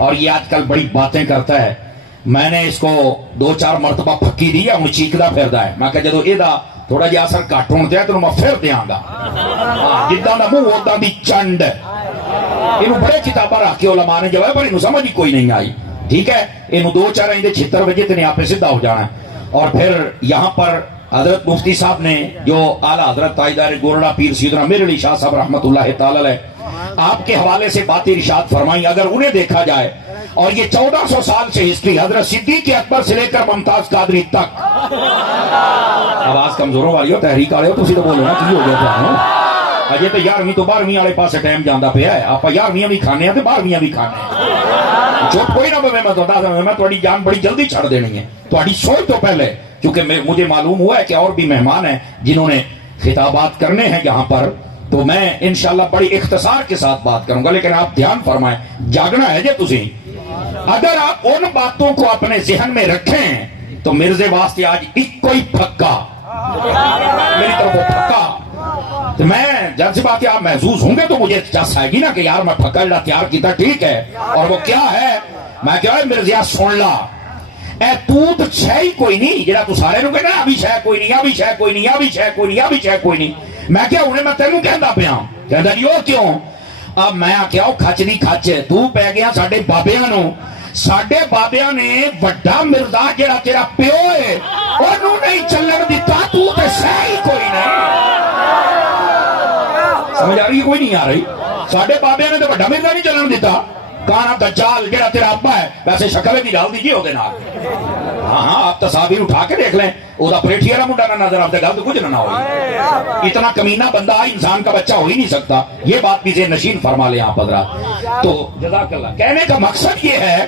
اور یہ آج کل بڑی باتیں کرتا ہے. میں نے اس کو 2-4 مرتبہ پھکی دی ہے, ہوں چیکدا پھردا ہے. میں کہ جدو یہ تھوڑا جہا اثر گھٹ ہون دیا تو میں پھر دیاں گا. جداں دا منہ اوਦਾਂ دی چنڈ. یہ بڑے کتاباں رکھ کے علماء نے جواب پر انہوں سمجھ کوئی نہیں آئی. ٹھیک ہے, یہ 2-4 آئندے 76 بجے تے آپ سدھا ہو جانا ہے. اور پھر یہاں پر حضرت مفتی صاحب نے جو اعلیٰ حضرت تاجدار گورڑا پیر سیدنا میر علی شاہ صاحب رحمۃ اللہ تعالی علیہ آپ کے حوالے سے باتیں ارشاد فرمائی, اگر انہیں دیکھا جائے اور یہ 1400 سال سے ہسٹری حضرت صدیق اکبر سے لے کر ممتاز قادری تک. آواز کمزوروں والی ہو, تحریک والے ہو, تسی تو بولو نا کی ہو گیا تھا اجے تو 11ویں تو 12ویں والے پاسے ٹائم جانا پیا ہے. آپ 11ویں بھی کھانے ہیں تو 12ویں بھی کھانے ہیں. چوٹ کوئی نہ پوے, میں تھوڑی جان بڑی جلدی چھڑ دینی ہے. تھوڑی سوچ تو پہلے, کیونکہ مجھے معلوم ہوا ہے کہ اور بھی مہمان ہیں جنہوں نے خطابات کرنے ہیں یہاں پر, تو میں انشاءاللہ بڑی اختصار کے ساتھ بات کروں گا. لیکن آپ دھیان فرمائیں, جاگنا ہے جے تسی. اگر آپ ان باتوں کو اپنے ذہن میں رکھیں تو مرزے واسطے آج ایک کوئی پھکا میری طرف وہ پھکا. تو میں جب سے بات آپ محسوس ہوں گے تو مجھے چس آئے گی نا کہ یار میں پھکا جڑا تیار کیتا ٹھیک ہے. اور وہ کیا ہے, میں کیا ہے مرزیا سن لا, اے تو چھے ہی کوئی نہیں جڑا تو سارے نو کہنا ابھی شے کوئی نہیں, ابھی شے کوئی نہیں, ابھی شے کوئی نہیں, ابھی شے کوئی نہیں. میں کیا انہیں میں تینوں کہندا پیا, کہندا جی او کیوں. اب میں کیا کھچ دی کھچ تو پہ گیا ساڈے بابیاں نو. ساڈے بابیاں نے وڈا مرزا جڑا تیرا پیو ہے اونوں نہیں چلن دتا, تو تے شے ہی کوئی نہیں. سمجھ آ رہی ہے, کوئی نہیں آ رہی. ساڈے بابیاں نے تے وڈا مرزا نہیں چلن دتا. کانا دجال جڑا تیرا ابا ہے ویسے شکل بھی ڈال دیجیے وہ نال. ہاں آپ تصاویر اٹھا کے دیکھ لیں, وہ پریٹھی والا منڈا نہ نظر آتا, گل تو کچھ نہ ہوئی. اتنا کمینہ بندہ انسان کا بچہ ہو ہی نہیں سکتا. یہ بات بھی ذہن نشین فرما لیں آپ حضرات. تو جزاک اللہ. کہنے کا مقصد یہ ہے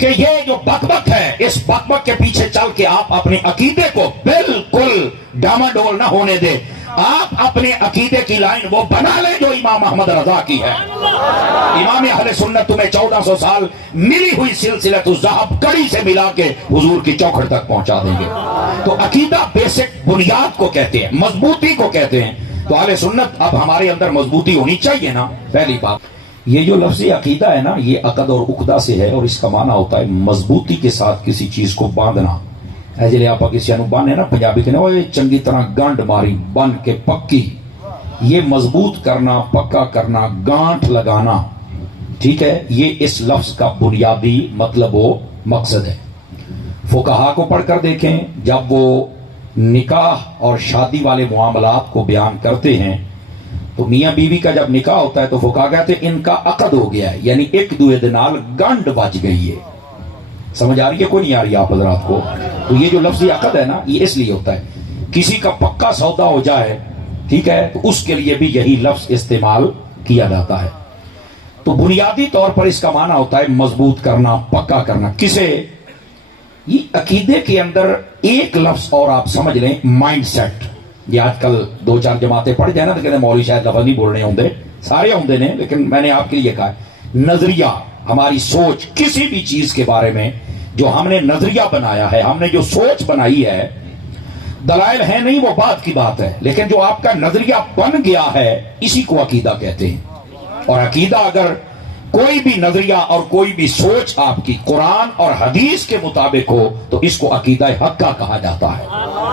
کہ یہ جو بک ہے, اس بک کے پیچھے چل کے آپ اپنے عقیدے کو بالکل ڈاماڈول نہ ہونے دے. آپ اپنے عقیدے کی لائن وہ بنا لیں جو امام احمد رضا کی ہے. امام اہل سنت تمہیں 1400 سال ملی ہوئی سلسلۃ الذہب کڑی سے ملا کے حضور کی چوکھٹ تک پہنچا دیں گے. تو عقیدہ بیسک بنیاد کو کہتے ہیں, مضبوطی کو کہتے ہیں. تو اہل سنت اب ہمارے اندر مضبوطی ہونی چاہیے نا. پہلی بات, یہ جو لفظ عقیدہ ہے نا, یہ عقد اور عقدہ سے ہے, اور اس کا معنی ہوتا ہے مضبوطی کے ساتھ کسی چیز کو باندھنا. جلے آپ کسی نو باندھے نا, پنجابی کہنے وہ چنگی طرح گانڈ ماری بن کے پکی. یہ مضبوط کرنا, پکا کرنا, گانٹھ لگانا. ٹھیک ہے, یہ اس لفظ کا بنیادی مطلب و مقصد ہے. فقہا کو پڑھ کر دیکھیں, جب وہ نکاح اور شادی والے معاملات کو بیان کرتے ہیں تو میاں بیوی کا جب نکاح ہوتا ہے تو فقہا کہتے ہیں ان کا عقد ہو گیا ہے, یعنی ایک دوے دے نال گنڈ بج گئی ہے. سمجھ آ رہی ہے, کوئی نہیں آ رہی آپ حضرات کو. تو یہ جو لفظی عقد ہے نا, یہ اس لیے ہوتا ہے کسی کا پکا سودا ہو جائے, ٹھیک ہے, تو اس کے لیے بھی یہی لفظ استعمال کیا جاتا ہے. تو بنیادی طور پر اس کا معنی ہوتا ہے مضبوط کرنا, پکا کرنا. کسے, یہ عقیدے کے اندر ایک لفظ اور آپ سمجھ لیں, مائنڈ سیٹ. یہ آج کل 2-4 جماعتیں پڑھ جائیں نا تو کہتے ہیں مولوی شاید لفظ نہیں بولنے ہوندے, سارے ہوندے نے, لیکن میں نے آپ کے لیے کہا ہے نظریہ, ہماری سوچ کسی بھی چیز کے بارے میں جو ہم نے نظریہ بنایا ہے, ہم نے جو سوچ بنائی ہے, دلائل ہے نہیں وہ بات کی بات ہے, لیکن جو آپ کا نظریہ بن گیا ہے اسی کو عقیدہ کہتے ہیں. اور عقیدہ اگر کوئی بھی نظریہ اور کوئی بھی سوچ آپ کی قرآن اور حدیث کے مطابق ہو تو اس کو عقیدہ حقہ کہا جاتا ہے.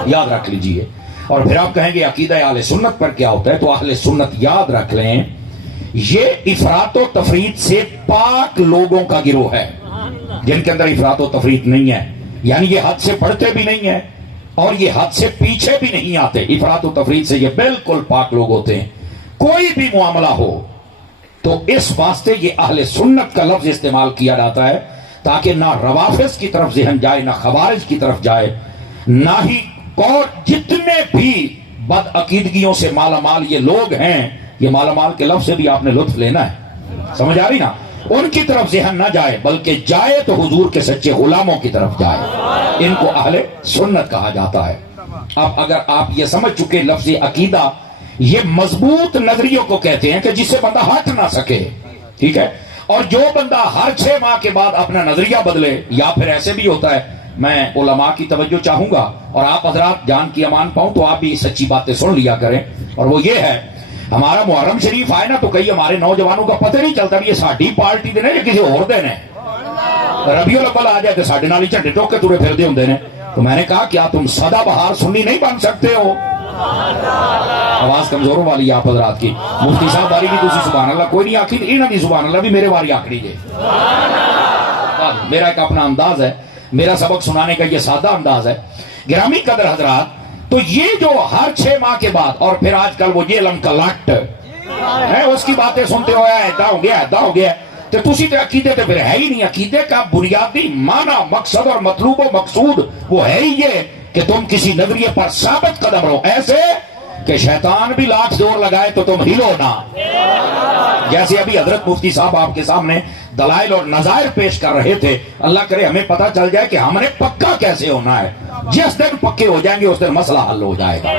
یاد رکھ لیجئے. اور پھر آپ کہیں گے عقیدہ اہل سنت پر کیا ہوتا ہے, تو اہل سنت یاد رکھ لیں یہ افراط و تفریط سے پاک لوگوں کا گروہ ہے, جن کے اندر افراط و تفریط نہیں ہے. یعنی یہ حد سے بڑھتے بھی نہیں ہیں اور یہ حد سے پیچھے بھی نہیں آتے. افراط و تفریط سے یہ بالکل پاک لوگ ہوتے ہیں. کوئی بھی معاملہ ہو تو اس واسطے یہ اہل سنت کا لفظ استعمال کیا جاتا ہے تاکہ نہ روافض کی طرف ذہن جائے, نہ خوارج کی طرف جائے, نہ ہی اور جتنے بھی بد عقیدگیوں سے مالا مال یہ لوگ ہیں, یہ مالا مال کے لفظ سے بھی آپ نے لطف لینا ہے. سمجھ آ رہی نا, ان کی طرف ذہن نہ جائے بلکہ جائے تو حضور کے سچے غلاموں کی طرف جائے. ان کو اہل سنت کہا جاتا ہے. اب اگر آپ یہ سمجھ چکے لفظ عقیدہ یہ مضبوط نظریوں کو کہتے ہیں کہ جس سے بندہ ہٹ نہ سکے, ٹھیک ہے. اور جو بندہ ہر 6 ماہ کے بعد اپنا نظریہ بدلے, یا پھر ایسے بھی ہوتا ہے, میں علماء کی توجہ چاہوں گا اور آپ حضرات جان کی امان پاؤں تو آپ بھی سچی باتیں سن لیا کریں. اور وہ یہ ہے, ہمارا محرم شریف آئے نا تو کئی ہمارے نوجوانوں کا پتہ نہیں چلتا بھی یہ ساڈی پارٹی دے نے یا کسی اور دے نے. ربیع الاول آ جائے تو ساڈے نال ہی جھنڈے ٹوک کے ترے پھردے ہوندے نے. تو میں نے کہا کیا تم سدا بہار سنی نہیں بن سکتے ہو؟ آواز کمزوروں والی آپ حضرات کی. مفتی صاحب باری بھی تسی سبحان اللہ کوئی نہیں آکھی, انہاں دی سبحان اللہ بھی میرے واری آکھنی جے. میرا ایک اپنا انداز ہے, میرا سبق سنانے کا یہ سادہ انداز ہے. گرامی قدر حضرات, تو یہ جو ہر 6 ماہ کے بعد, اور پھر آج کل وہ یہ علم کا لٹ ہے, اس کی باتیں سنتے ہو ایدا ہو گیا ایدا ہو گیا, تو تسی تے عقیدے تے پھر ہے ہی نہیں. عقیدے کا بنیادی معنی, مقصد اور مطلوب و مقصود وہ ہے ہی یہ کہ تم کسی نظریے پر ثابت قدم رہو, ایسے کہ شیطان بھی لاکھ زور لگائے تو تم ہلو نہ. جیسے ابھی حضرت مفتی صاحب آپ کے سامنے دلائل اور نظائر پیش کر رہے تھے, اللہ کرے ہمیں پتہ چل جائے کہ ہم نے پکا کیسے ہونا ہے. جس دن پکے ہو جائیں گے اس دن مسئلہ حل ہو جائے گا.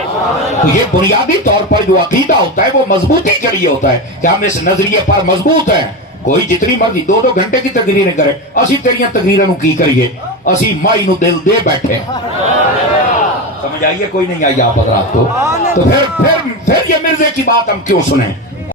تو یہ بنیادی طور پر جو عقیدہ ہوتا ہے وہ مضبوطی کے لیے ہوتا ہے کہ ہم اس نظریے پر مضبوط ہیں. کوئی جتنی مرضی 2 گھنٹے کی تقریریں کرے, اسی تیریاں تقریروں کی کریے, اسی مائی نو دل دے بیٹھے. سمجھ آئیے کوئی نہیں آئی آپ حضرات کو؟ تو پھر یہ مرزے کی بات ہم کیوں سنیں؟